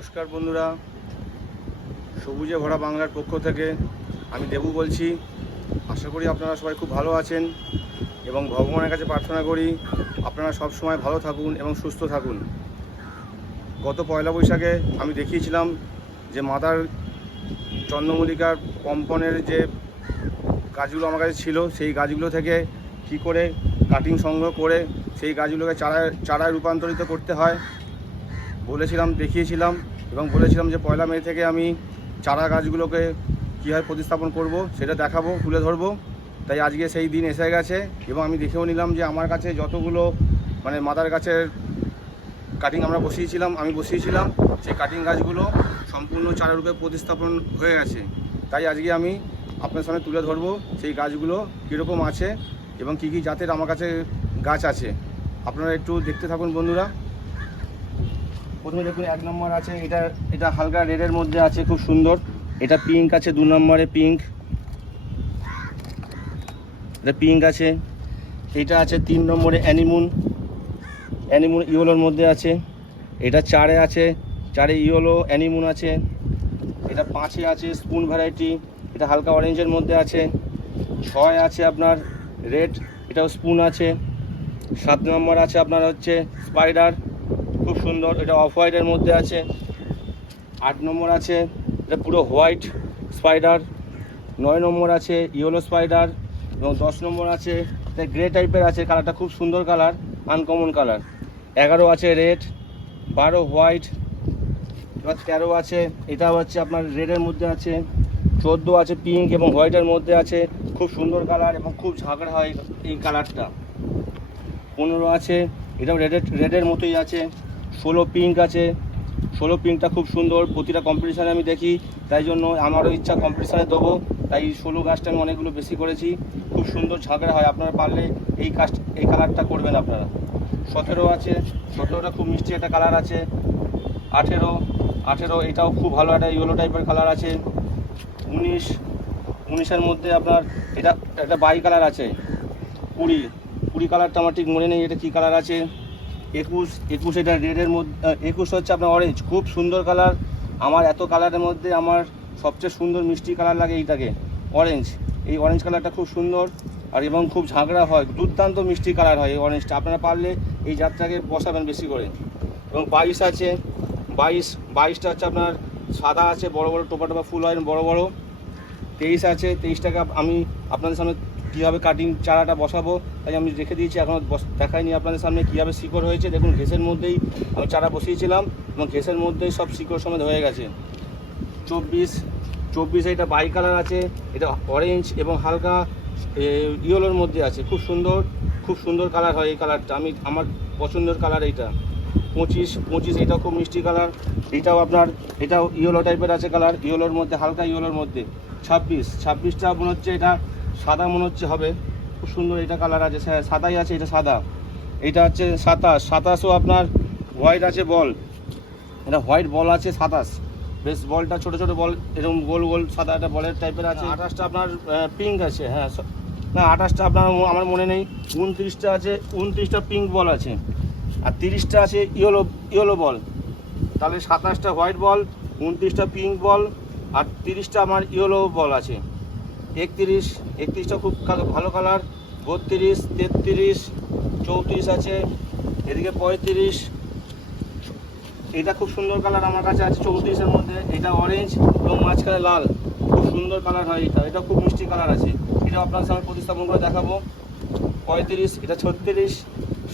নমস্কার বন্ধুরা। সবুজে ভরা বাংলার পক্ষ থেকে আমি দেবু বলছি। আশা করি আপনারা সবাই খুব ভালো আছেন এবং ভগবানের কাছে প্রার্থনা করি আপনারা সব সময় ভালো থাকুন এবং সুস্থ থাকুন। গত পয়লা বৈশাখে আমি দেখিয়েছিলাম যে মাদার চন্দ্রমল্লিকার কম্পনের যে গাছগুলো আমার কাছে ছিল, সেই গাছগুলো থেকে কী করে কাটিং সংগ্রহ করে সেই গাছগুলোকে চারায় চারায় রূপান্তরিত করতে হয়। বলেছিলাম, দেখিয়েছিলাম এবং বলেছিলাম যে পয়লা মে থেকে আমি চারা গাছগুলোকে কীভাবে প্রতিস্থাপন করব সেটা দেখাবো, তুলে ধরবো। তাই আজকে সেই দিন এসে গেছে এবং আমি দেখেও নিলাম যে আমার কাছে যতগুলো মানে মাদার গাছের কাটিং আমরা বসিয়েছিলাম, আমি বসিয়েছিলাম, সেই কাটিং গাছগুলো সম্পূর্ণ চারা রূপে প্রতিস্থাপন হয়ে গেছে। তাই আজকে আমি আপনার সামনে তুলে ধরবো সেই গাছগুলো কীরকম আছে এবং কী কী জাতের আমার কাছে গাছ আছে। আপনারা একটু দেখতে থাকুন বন্ধুরা। প্রথমে দেখুন এক নম্বর আছে, এটা এটা হালকা রেডের মধ্যে আছে, খুব সুন্দর। এটা পিঙ্ক আছে, দু নম্বরে পিঙ্ক এটা পিঙ্ক আছে। এটা আছে তিন নম্বরে অ্যানিমুন অ্যানিমুন ইয়েলোর মধ্যে আছে। এটা চারে আছে, চারে ইয়েলো অ্যানিমুন আছে। এটা পাঁচে আছে স্পুন ভ্যারাইটি এটা হালকা অরেঞ্জের মধ্যে আছে। ছয় আছে আপনার রেড এটাও স্পুন আছে। সাত নম্বর আছে আপনার হচ্ছে স্পাইডার সুন্দর, এটা অফ হোয়াইটের মধ্যে আছে। আট নম্বর আছে, এটা পুরো হোয়াইট স্পাইডার। নয় নম্বর আছে, ইয়েলো স্পাইডার। এবং দশ নম্বর আছে, এটা গ্রে টাইপের আছে, কালারটা খুব সুন্দর কালার, আনকমন কালার। এগারো আছে রেড, বারো হোয়াইট, এবার তেরো আছে এটা হচ্ছে আপনার রেডের মধ্যে আছে। চোদ্দ আছে পিঙ্ক এবং হোয়াইটের মধ্যে আছে, খুব সুন্দর কালার এবং খুব ঝাঁকড়া হয় এই কালারটা। পনেরো আছে, এটাও রেডের রেডের মতোই আছে। ষোলো পিঙ্ক আছে। ষোলো পিঙ্কটা খুব সুন্দর, প্রতিটা কম্পিটিশানে আমি দেখি, তাই জন্য আমারও ইচ্ছা কম্পিটিশানে দেবো। তাই ষোলো গাছটা আমি অনেকগুলো বেশি করেছি, খুব সুন্দর ঝাঁকড়া হয়। আপনারা পারলে এই কাজ এই কালারটা করবেন আপনারা। সতেরো আছে, সতেরোটা খুব মিষ্টি একটা কালার আছে। আঠেরো আঠেরো, এটাও খুব ভালো একটা ইয়েলো টাইপের কালার আছে। উনিশ, উনিশের মধ্যে আপনার এটা, একটা বাই কালার আছে। কুড়ি কুড়ি কালারটা আমার ঠিক মনে নেই, এটা কী কালার আছে? একুশ একুশ এটা রেডের মধ্যে একুশ হচ্ছে আপনার অরেঞ্জ খুব সুন্দর কালার আমার এত কালারের মধ্যে আমার সবচেয়ে সুন্দর মিষ্টি কালার লাগে এইটাকে অরেঞ্জ এই অরেঞ্জ কালারটা খুব সুন্দর, আর এবং খুব ঝাঁকড়া হয়, দুর্দান্ত মিষ্টি কালার হয় এই অরেঞ্জটা আপনারা পারলে এই জাতটাকে বসাবেন বেশি করে। এবং বাইশ আছে, বাইশ, বাইশটা হচ্ছে আপনার সাদা আছে, বড় বড় টোপা টোপা ফুল হয়, বড় বড়। তেইশ আছে, তেইশটাকে আমি আপনাদের সামনে কীভাবে কাটিং চারাটা বসাবো, তাই আমি রেখে দিয়েছি, এখন দেখাইনি আপনাদের সামনে কীভাবে শিকড় হয়েছে। দেখুন, ঘেসের মধ্যেই আমি চারা বসিয়েছিলাম এবং ঘেসের মধ্যেই সব শিকড় সমেত হয়ে গেছে। চব্বিশ চব্বিশ এটা বাই কালার আছে, এটা অরেঞ্জ এবং হালকা ইয়েলোর মধ্যে আছে। খুব সুন্দর খুব সুন্দর কালার হয় এই কালারটা আমি, আমার পছন্দের কালার এইটা। পঁচিশ পঁচিশ এটাও খুব মিষ্টি কালার এটাও আপনার, এটাও ইয়েলো টাইপের আছে কালার ইয়েলোর মধ্যে, হালকা ইয়েলোর মধ্যে। ছাব্বিশ, ছাব্বিশটা মনে হচ্ছে এটা সাদা মনে হচ্ছে হবে। খুব সুন্দর এটা কালার আছে। সা- সাদাই আছে, এটা সাদা। এটা হচ্ছে সাতাশ। সাতাশও আপনার হোয়াইট আছে বল এটা হোয়াইট বল আছে সাতাশ। বেশ বলটা ছোট ছোট বল এরকম গোল গোল সাদা একটা বলের টাইপের আছে। আঠাশটা আপনার পিঙ্ক আছে হ্যাঁ না, আঠাশটা আপনার ম- আমার মনে নেই। উনত্রিশটা আছে, উনত্রিশটা পিঙ্ক বল আছে। আর তিরিশটা আছে ইয়েলো ইয়েলো বল তাহলে সাতাশটা হোয়াইট বল উনত্রিশটা পিঙ্ক বল আর তিরিশটা আমার ইয়েলো বল আছে। একত্রিশ, একত্রিশটা খুব ভালো কালার বত্রিশ, তেত্রিশ, চৌত্রিশ আছে, এদিকে পঁয়ত্রিশ, এটা খুব সুন্দর কালার আমার কাছে আছে চৌত্রিশের মধ্যে, এটা অরেঞ্জ এবং মাঝখানে লাল, খুব সুন্দর কালার হয় এটা এটা খুব মিষ্টি কালার আছে, এটা আপনার সামনে প্রতিস্থাপন করে দেখাবো, পঁয়ত্রিশ, এটা ছত্রিশ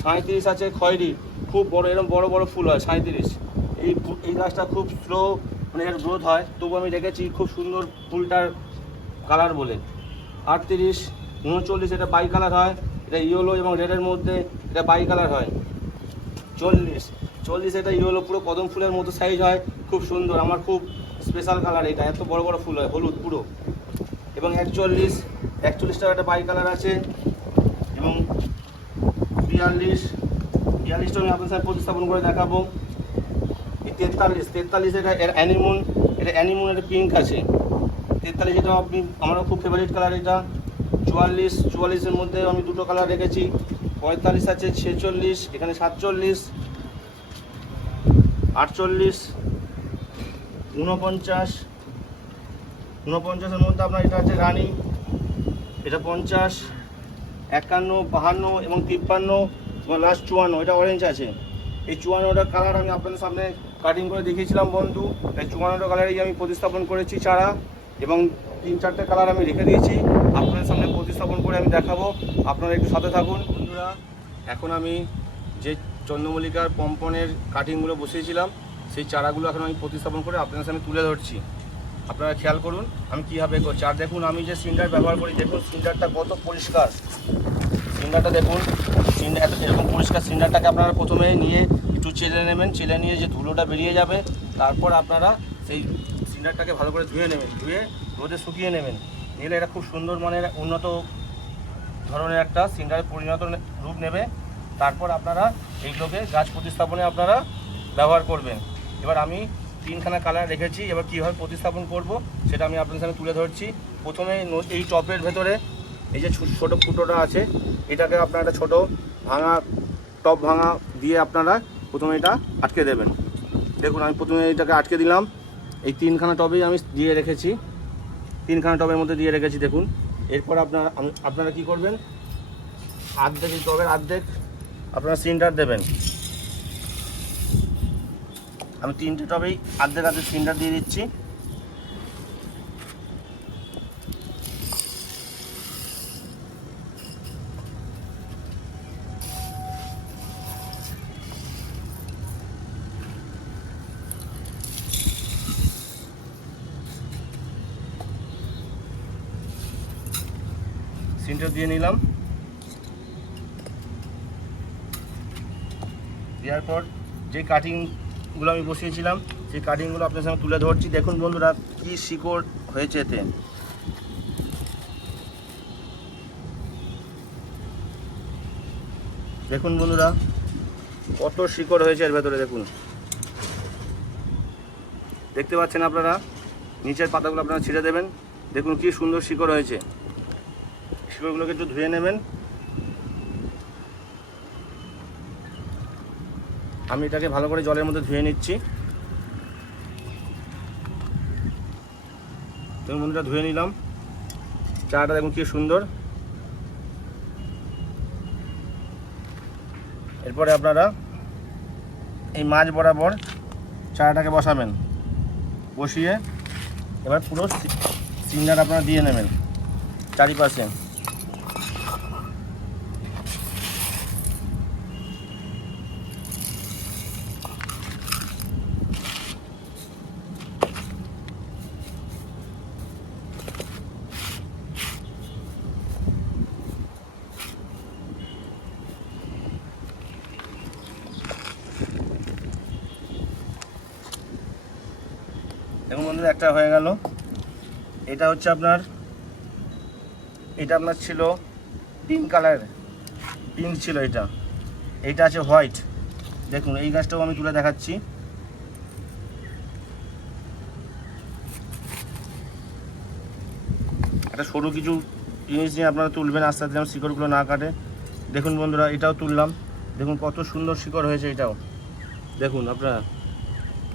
সাঁত্রিশ আছে খয়েরি, খুব বড়, এরকম বড় বড় ফুল হয় সাঁত্রিশ এই এই গাছটা খুব স্লো মানে এর গ্রোথ হয়, তবু আমি দেখেছি খুব সুন্দর ফুলটার কালার বলে। আটত্রিশ, উনচল্লিশ, এটা বাই কালার হয়, এটা ইয়েলো এবং রেডের মধ্যে এটা বাই কালার হয়। চল্লিশ চল্লিশ, এটা ইয়েলো, পুরো কদম ফুলের মতো সাইজ হয়, খুব সুন্দর, আমার খুব স্পেশাল কালার এটা, এত বড় বড় ফুল হয়, হলুদ পুরো। এবং একচল্লিশ একচল্লিশটা একটা বাই কালার আছে, এবং বিয়াল্লিশ বিয়াল্লিশটা আমি আপনার সাথে প্রতিস্থাপন করে দেখাবো। তেতাল্লিশ তেতাল্লিশ এটা অ্যানিমুন এটা অ্যানিমুন এটা পিঙ্ক আছে। তেতাল্লিশ এটা আপনি, আমারও খুব ফেভারিট কালার এটা। চুয়াল্লিশ, চুয়াল্লিশের মধ্যে আমি দুটো কালার রেখেছি। পঁয়তাল্লিশ আছে, ছেচল্লিশ, এখানে সাতচল্লিশ, আটচল্লিশ, ঊনপঞ্চাশ, ঊনপঞ্চাশের মধ্যে আপনার এটা আছে রানি, এটা পঞ্চাশ, একান্ন, বাহান্ন এবং তিপ্পান্ন, এবং লাস্ট চুয়ান্ন, এটা অরেঞ্জ আছে। এই চুয়ান্নটা কালার আমি আপনাদের সামনে কাটিং করে দেখিয়েছিলাম বন্ধু। এই চুয়ান্নটা কালারেই আমি প্রতিস্থাপন করেছি চারা। এবং তিন চারটে কালার আমি রেখে দিয়েছি। আপনাদের সামনে প্রতিস্থাপন করে আমি দেখাবো। আপনারা একটু সাথে থাকুন। বন্ধুরা, এখন আমি যে চন্দ্রমল্লিকার পম্পনের কাটিংগুলো বসিয়েছিলাম, সেই চারাগুলো এখন আমি প্রতিস্থাপন করে আপনাদের সামনে তুলে ধরছি। আপনারা খেয়াল করুন, আমি কীভাবে করছি। আর দেখুন, আমি যে সিন্ডার ব্যবহার করি, দেখুন, সিন্ডারটা কত পরিষ্কার। সিন্ডারটা দেখুন সিন্ডার এত এরকম পরিষ্কার সিন্ডারটাকে আপনারা প্রথমে নিয়ে একটু চেলে নেবেন। চেলে নিয়ে যে ধুলোটা বেরিয়ে যাবে, তারপর আপনারা সেই সিন্ডারটাকে ভালো করে ধুয়ে নেবেন, ধুয়ে রোদে শুকিয়ে নেবেন। নিলে এটা খুব সুন্দর মানের উন্নত ধরনের একটা সিন্ডারের পরিণত রূপ নেবে। তারপর আপনারা এইগুলোকে গাছ প্রতিস্থাপনে আপনারা ব্যবহার করবেন। এবার আমি তিনখানা কালার রেখেছি, এবার কীভাবে প্রতিস্থাপন করব সেটা আমি আপনাদের সামনে তুলে ধরছি। প্রথমে এই টপের ভেতরে এই যে ছোট ফুটোটা আছে, এটাকে আপনারা একটা ছোটো ভাঙা, টপ ভাঙা দিয়ে আপনারা প্রথমে এটা আটকে দেবেন। দেখুন, আমি প্রথমে এটাকে আটকে দিলাম। এই তিনখানা টবেই আমি দিয়ে রেখেছি। তিনখানা টবের মধ্যে দিয়ে রেখেছি, দেখুন। এরপর আপনারা আপনারা কি করবেন? আর্ধেক এই টবের আর্ধেক আপনারা সিন্টার দেবেন। আমি তিনটে টবেই আর্ধেক আর্ধেক সিন্টার দিয়ে দিচ্ছি। সিন্টার দিয়ে নিলাম। দেওয়ার পর যে কাটিংগুলো আমি বসিয়েছিলাম, সেই কাটিংগুলো আপনার সামনে তুলে ধরছি। দেখুন বন্ধুরা, কি শিকড় হয়েছে এতে। দেখুন বন্ধুরা, কত শিকড় হয়েছে এর ভেতরে, দেখুন। দেখতে পাচ্ছেন আপনারা? নিচের পাতাগুলো আপনারা ছিঁড়ে দেবেন। দেখুন কি সুন্দর শিকড় হয়েছে। শিকড়গুলোকে একটু ধুয়ে নেবেন। আমি এটাকে ভালো করে জলের মধ্যে ধুয়ে নিচ্ছি। দেখুন বন্ধুরা, ধুয়ে নিলাম। চাটা দেখুন কি সুন্দর। এরপরে আপনারা এই মাছ বরাবর চাটাকে বসাবেন। বসিয়ে এবার পুরো সিঙ্গার আপনারা দিয়ে নেবেন চারিপাশে। দেখুন বন্ধুরা, একটা হয়ে গেল। এটা হচ্ছে আপনার, এটা আপনার ছিল পিঙ্ক কালার পিঙ্ক ছিল এটা। এইটা আছে হোয়াইট দেখুন, এই গাছটাও আমি তুলে দেখাচ্ছি। একটা সরু কিছু জিনিস নিয়ে আপনারা তুলবেন, আস্তে আস্তে যেন শিকড়গুলো না কাটে। দেখুন বন্ধুরা, এটাও তুললাম। দেখুন কত সুন্দর শিকড় হয়েছে এটাও। দেখুন আপনারা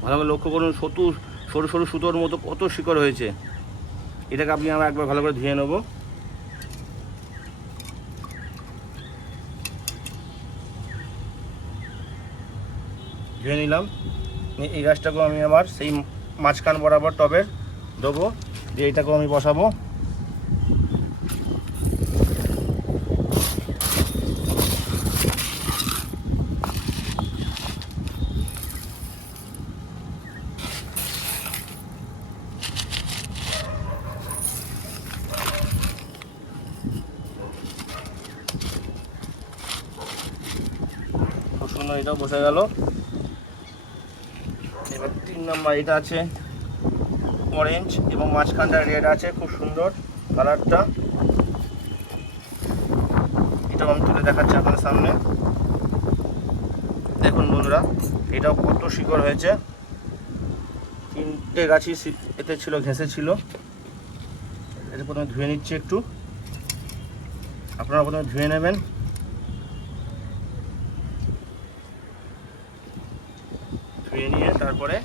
ভালোভাবে লক্ষ্য করুন সতু সরু সরু সুতোর মতো কত শিকড় হয়েছে। এটাকে আপনি আমরা একবার ভালো করে ধুয়ে নেব। ধুয়ে নিলাম। এই গাছটাকেও আমি আমার সেই মাঝখান বরাবর টবে দেবো। দিয়ে এটাকেও আমি বসাবো খুব সুন্দর এটাও বসে গেল। এবার তিন নম্বর এটা আছে অরেঞ্জ এবং মাঝখানটা রেড আছে, খুব সুন্দর কালারটা। এটাও আমি তুলে দেখাচ্ছি আপনাদের সামনে। দেখুন বন্ধুরা, এটাও কত শিকড় হয়েছে। তিনটে গাছই এতে ছিল, ঘেঁষে ছিল। এটা প্রথমে ধুয়ে নিচ্ছি একটু। আপনারা প্রথমে ধুয়ে নেবেন। ধুয়ে নিয়ে তারপরে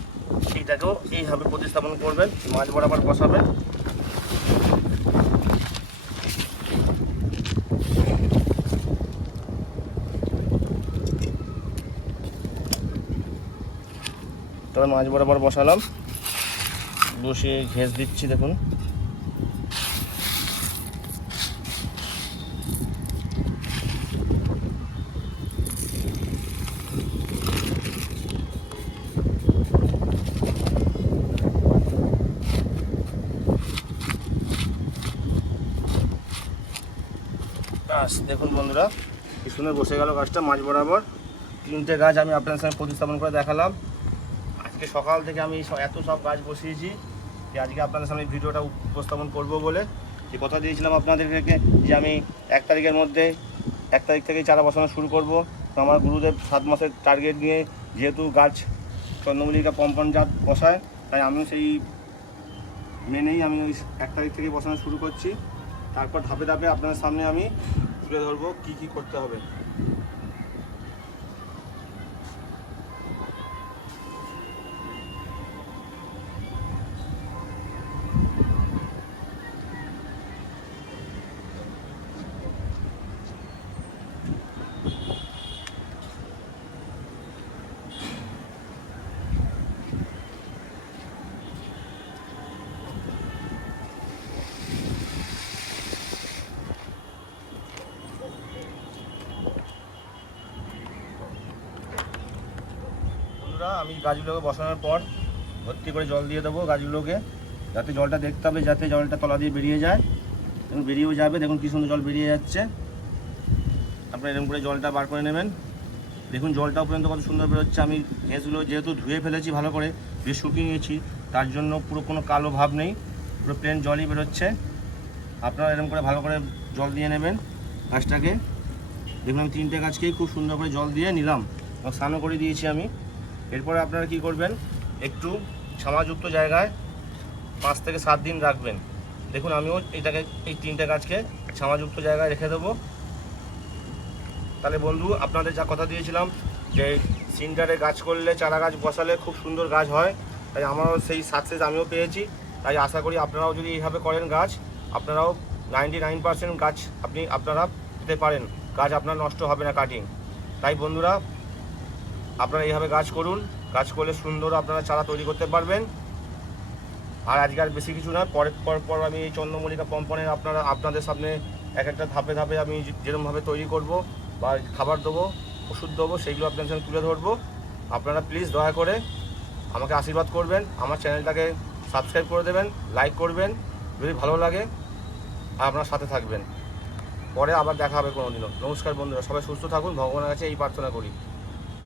সেইটাকেও এইভাবে প্রতিস্থাপন করবেন, মাছ বরাবর বসাবেন। তবে মাছ বরাবর বসালাম। বসিয়ে ঘেঁস দিচ্ছি, দেখুন। ব্যাস দেখুন বন্ধুরা, কি সুন্দর বসে গেল গাছটা মাঝ বরাবর। তিনটে গাছ আমি আপনার সঙ্গে প্রতিস্থাপন করে দেখালাম। আজকে সকাল থেকে আমি এত সব গাছ বসিয়েছি যে আজকে আপনাদের সামনে ভিডিওটা উপস্থাপন করব বলে যে কথা দিয়েছিলাম আপনাদেরকে যে আমি এক তারিখের মধ্যে, এক তারিখ থেকেই চারা বসানো শুরু করব। তো আমার গুরুদেব সাত মাসের টার্গেট নিয়ে যেহেতু গাছ চন্দ্রমল্লিকা পম্পন জাত বসায়, তাই আমি সেই মেনেই আমি ওই এক তারিখ থেকে বসানো শুরু করছি। তারপর ধাপে ধাপে আপনাদের সামনে আমি তুলে ধরবো কি কি করতে হবে? বন্ধুরা আমি গাছগুলোকে বসানোর পর ভর্তি করে জল দিয়ে দেবো গাছগুলোকে। যাতে জলটা দেখতে হবে, যাতে জলটা তলা দিয়ে বেরিয়ে যায়। এবং বেরিয়েও যাবে, দেখুন কী সুন্দর জল বেরিয়ে যাচ্ছে। আপনারা এরকম করে জলটা বার করে নেবেন। দেখুন, জলটাও পর্যন্ত কত সুন্দর বেরোচ্ছে। আমি ভেঁসগুলো যেহেতু ধুয়ে ফেলেছি ভালো করে বেশ শুকিয়ে নিয়েছি, তার জন্য পুরো কোনো কালো ভাব নেই। পুরো প্লেন জলই বেরোচ্ছে। আপনারা এরকম করে ভালো করে জল দিয়ে নেবেন গাছটাকে। দেখুন আমি তিনটে গাছকেই খুব সুন্দর করে জল দিয়ে নিলাম। এবং স্নানও করে দিয়েছি আমি। এরপরে আপনারা কি করবেন? একটু ছামাযুক্ত জায়গায় পাঁচ থেকে সাত দিন রাখবেন। দেখুন, আমিও এটাকে, এই তিনটে গাছকে ছামাযুক্ত জায়গায় রেখে দেবো। তাহলে বন্ধু, আপনাদের যা কথা দিয়েছিলাম যে সিন্টারে গাছ করলে, চারা গাছ বসালে খুব সুন্দর গাছ হয়। তাই আমারও সেই সাকসেস আমিও পেয়েছি। তাই আশা করি আপনারাও যদি এইভাবে করেন গাছ, আপনারাও নাইনটি নাইন পার্সেন্ট গাছ আপনি, আপনারা পেতে পারেন। গাছ আপনার নষ্ট হবে না কাটিং তাই বন্ধুরা আপনারা এইভাবে গাছ করুন। গাছ করলে সুন্দর আপনারা চারা তৈরি করতে পারবেন। আর আজকে আর বেশি কিছু না, পরের পর পর আমি এই চন্দ্রমল্লিকা পম্পনের আপনারা আপনাদের সামনে এক একটা ধাপে ধাপে আমি যেরকমভাবে তৈরি করব বা খাবার দেবো, ওষুধ দেবো, সেইগুলো আপনাদের সঙ্গে তুলে ধরবো। আপনারা প্লিজ দয়া করে আমাকে আশীর্বাদ করবেন। আমার চ্যানেলটাকে সাবস্ক্রাইব করে দেবেন লাইক করবেন, যদি ভালো লাগে আর আপনার সাথে থাকবেন। পরে আবার দেখা হবে কোনো দিনও নমস্কার বন্ধুরা, সবাই সুস্থ থাকুন, ভগবানের কাছে এই প্রার্থনা করি।